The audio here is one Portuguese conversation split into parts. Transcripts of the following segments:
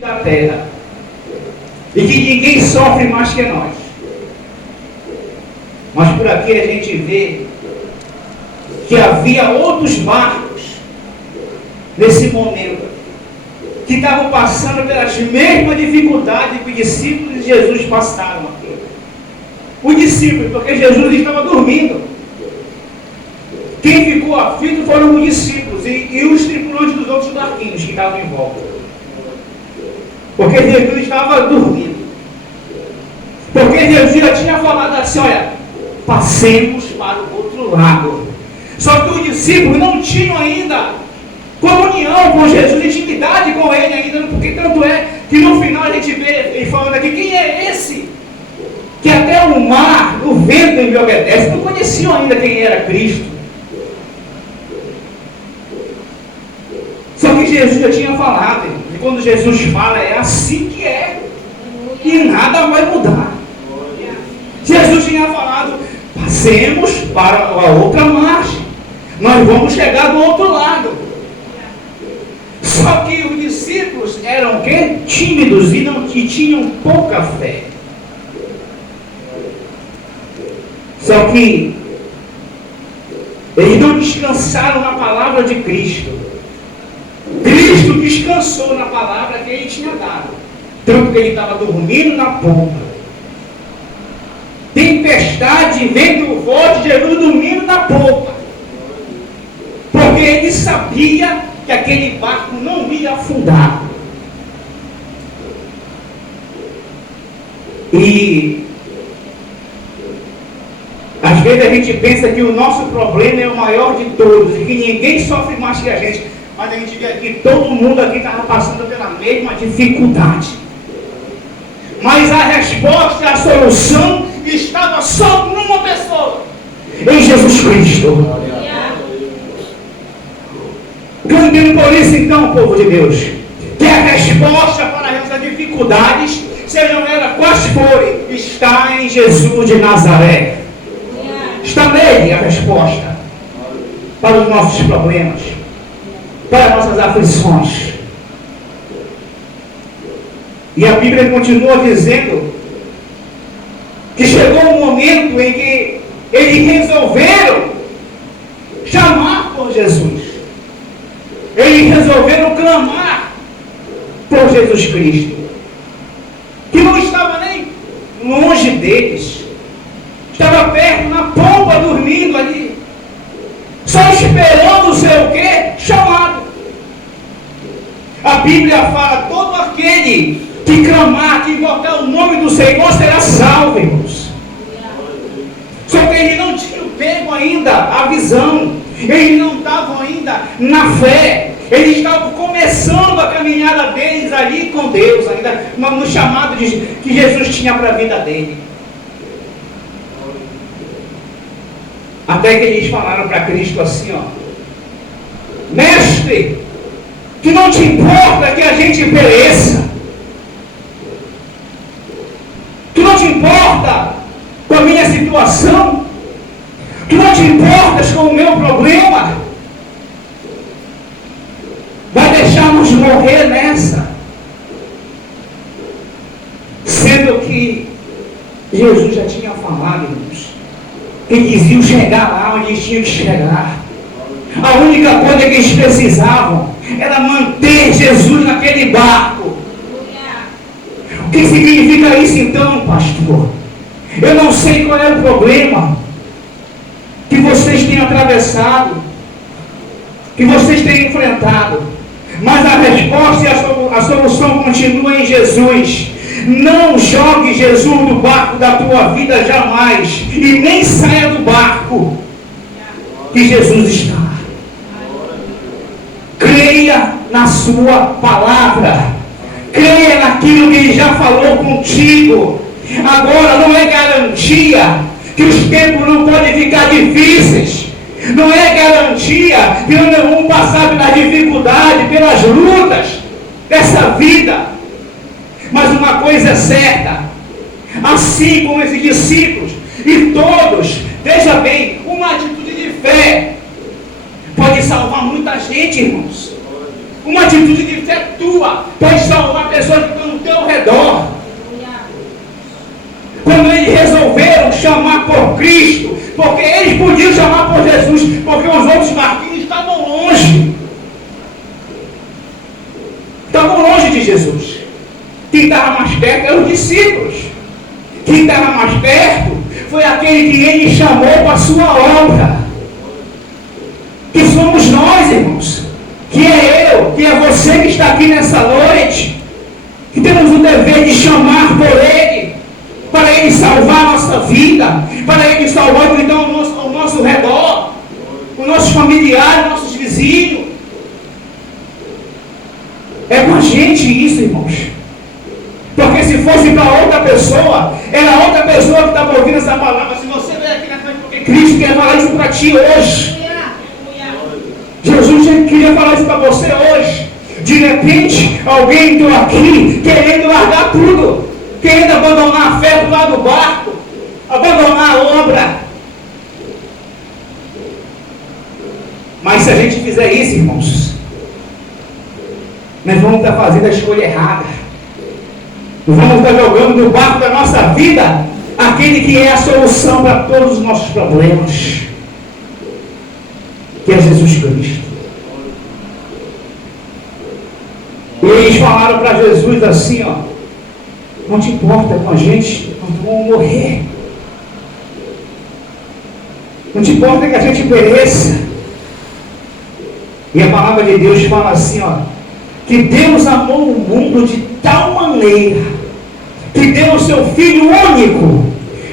da terra e que ninguém sofre mais que nós. Mas por aqui a gente vê que havia outros barcos nesse momento que estavam passando pelas mesmas dificuldades que os discípulos de Jesus passaram aqui. Os discípulos, porque Jesus estava dormindo. Quem ficou aflito foram os discípulos e os tripulantes dos outros barquinhos que estavam em volta. Porque Jesus estava dormindo. Porque Jesus já tinha falado assim, olha, passemos para o outro lado. Só que os discípulos não tinham ainda comunhão com Jesus, intimidade com ele ainda, porque tanto é que no final a gente vê ele falando aqui, quem é esse? Que até o mar, o vento lhe obedece. Não conheciam ainda quem era Cristo. Só que Jesus já tinha falado, e quando Jesus fala, é assim que é, e nada vai mudar. Jesus tinha falado, passemos para a outra margem, nós vamos chegar do outro lado. Só que os discípulos eram o quê? Tímidos e tinham pouca fé. Só que eles não descansaram na palavra de Cristo. Cristo descansou na palavra que ele tinha dado. Tanto que ele estava dormindo na pomba. Tempestade, vento forte, Jesus dormindo na pomba. Porque ele sabia que aquele barco não ia afundar. E às vezes a gente pensa que o nosso problema é o maior de todos e que ninguém sofre mais que a gente. Mas a gente vê aqui, todo mundo aqui estava passando pela mesma dificuldade. Mas a resposta, a solução estava só numa pessoa, em Jesus Cristo. Cantando por isso então, povo de Deus, que a resposta para essas dificuldades, sejam elas quais forem, está em Jesus de Nazaré. Está nele a resposta para os nossos problemas, para as nossas aflições. E a Bíblia continua dizendo que chegou um momento em que eles resolveram chamar por Jesus. Eles resolveram clamar por Jesus Cristo, que não estava nem longe deles, estava perto, na pomba, dormindo ali, só esperando ser o quê? Chamado. A Bíblia fala, todo aquele que clamar, que invocar o nome do Senhor será salvo, irmãos. Só que eles não tinham pego ainda a visão, eles não estavam ainda na fé, eles estavam começando a caminhada deles ali com Deus, ainda no chamado que Jesus tinha para a vida dele. Até que eles falaram para Cristo assim, ó, mestre, que não te importa que a gente pereça, que não te importa com a minha situação, que não te importas com o meu problema, vai deixar-nos morrer nessa, sendo que Jesus já tinha falado, irmãos, que eles iam chegar lá onde eles tinham que chegar. A única coisa que eles precisavam era manter Jesus naquele barco. O que significa isso então, pastor? Eu não sei qual é o problema que vocês têm atravessado, que vocês têm enfrentado, mas a resposta e a solução continua em Jesus. Não jogue Jesus do barco da tua vida jamais, e nem saia do barco que Jesus está. Creia na sua palavra, creia naquilo que ele já falou contigo. Agora não é garantia que os tempos não podem ficar difíceis, não é garantia que não vamos passar pelas dificuldades, pelas lutas dessa vida. Mas uma coisa é certa, assim como esses discípulos e todos, veja bem, uma atitude de fé pode salvar muita gente, irmãos. Uma atitude de fé tua pode salvar pessoas. pessoas que estão no teu redor. Quando eles resolveram chamar por Cristo, porque eles podiam chamar por Jesus, porque os outros barquinhos estavam longe. Estavam longe de Jesus. Quem estava mais perto eram os discípulos. Quem estava mais perto foi aquele que ele chamou para a sua obra. Que somos nós, irmãos. Que é eu, que é você que está aqui nessa noite. Que temos o dever de chamar por Ele. Para Ele salvar a nossa vida. Para Ele salvar então ao nosso redor. Os nossos familiares, nossos vizinhos. É com a gente isso, irmãos. Porque se fosse para outra pessoa, era outra pessoa que estava ouvindo essa palavra. Se você veio aqui na frente porque Cristo quer falar isso para ti hoje. Jesus queria falar isso para você hoje. De repente, alguém entrou aqui querendo largar tudo. Querendo abandonar a fé do lado do barco. Abandonar a obra. Mas se a gente fizer isso, irmãos, nós vamos estar fazendo a escolha errada. Nós vamos estar jogando no barco da nossa vida aquele que é a solução para todos os nossos problemas, que é Jesus Cristo. E eles falaram para Jesus assim, ó: não te importa com a gente, nós vamos morrer. Não te importa que a gente pereça. E a palavra de Deus fala assim, ó: que Deus amou o mundo de tal maneira que deu o seu Filho único,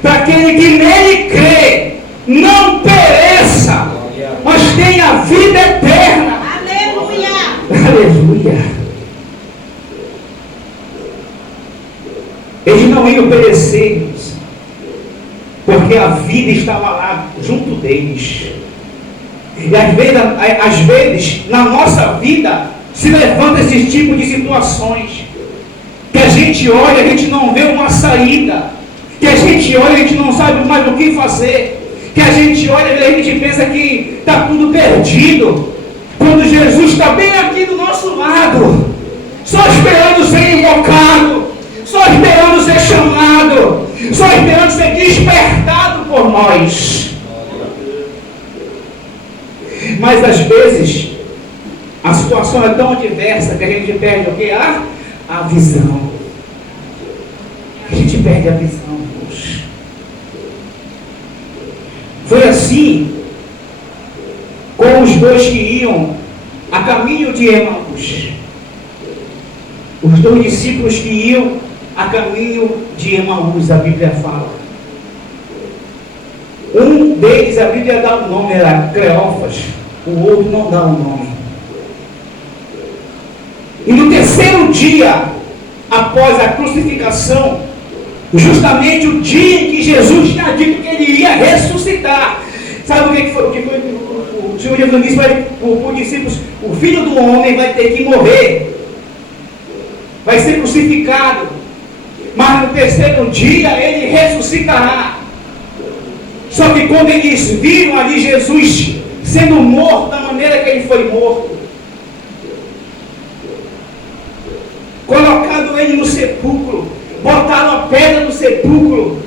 para aquele que nele crê não pereça, mas tenha a vida eterna. Aleluia! Aleluia! Eles não iam perecer, porque a vida estava lá junto deles. E às vezes na nossa vida se levanta esse tipo de situações, que a gente olha, a gente não vê uma saída, que a gente olha, a gente não sabe mais o que fazer, que a gente olha e a gente pensa que está tudo perdido, quando Jesus está bem aqui do nosso lado, só esperando ser invocado, só esperando ser chamado, só esperando ser despertado por nós. Mas às vezes a situação é tão adversa que a gente perde o quê? A visão. A gente perde a visão, Deus. Foi assim com os dois que iam a caminho de Emaús. Os dois discípulos que iam a caminho de Emaús, a Bíblia fala. Um deles, a Bíblia dá o nome, era Cleófas. O outro não dá o nome. E no terceiro dia, após a crucificação, justamente o dia em que Jesus tinha dito que ele ia ressuscitar. Sabe o que foi? O Senhor Jesus disse para os discípulos: o Filho do Homem vai ter que morrer, vai ser crucificado, mas no terceiro dia ele ressuscitará. Só que quando eles viram ali Jesus sendo morto da maneira que ele foi morto, colocado ele no sepulcro, botaram a pedra no sepulcro,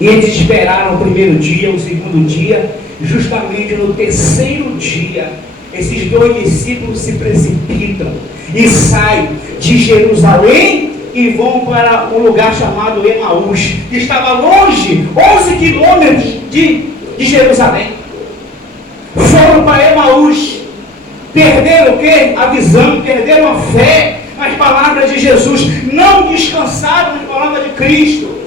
e eles esperaram o primeiro dia, o segundo dia. Justamente no terceiro dia, esses dois discípulos se precipitam e saem de Jerusalém e vão para um lugar chamado Emaús, que estava longe, 11 quilômetros de Jerusalém. Foram para Emaús, perderam o quê? A visão, perderam a fé nas palavras de Jesus, não descansaram nas palavras de Cristo.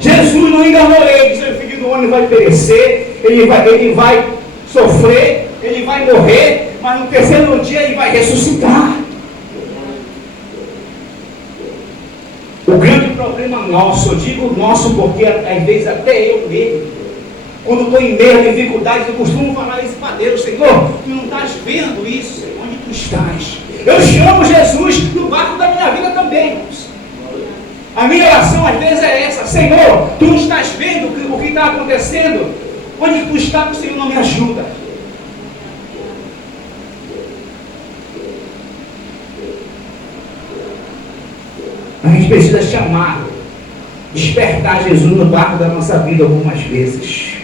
Jesus não enganou eles: o Filho do Homem vai perecer, ele vai sofrer, ele vai morrer, mas no terceiro dia ele vai ressuscitar. O grande problema nosso, eu digo nosso porque às vezes até eu mesmo, quando estou em meio a dificuldades, eu costumo falar isso para Deus: Senhor, tu não estás vendo isso, Senhor, onde tu estás? Eu chamo Jesus no barco da minha vida também, irmãos. A minha oração às vezes é essa: Senhor, tu não estás vendo o que está acontecendo? Onde tu está, que o Senhor não me ajuda? A gente precisa chamar, despertar Jesus no barco da nossa vida algumas vezes.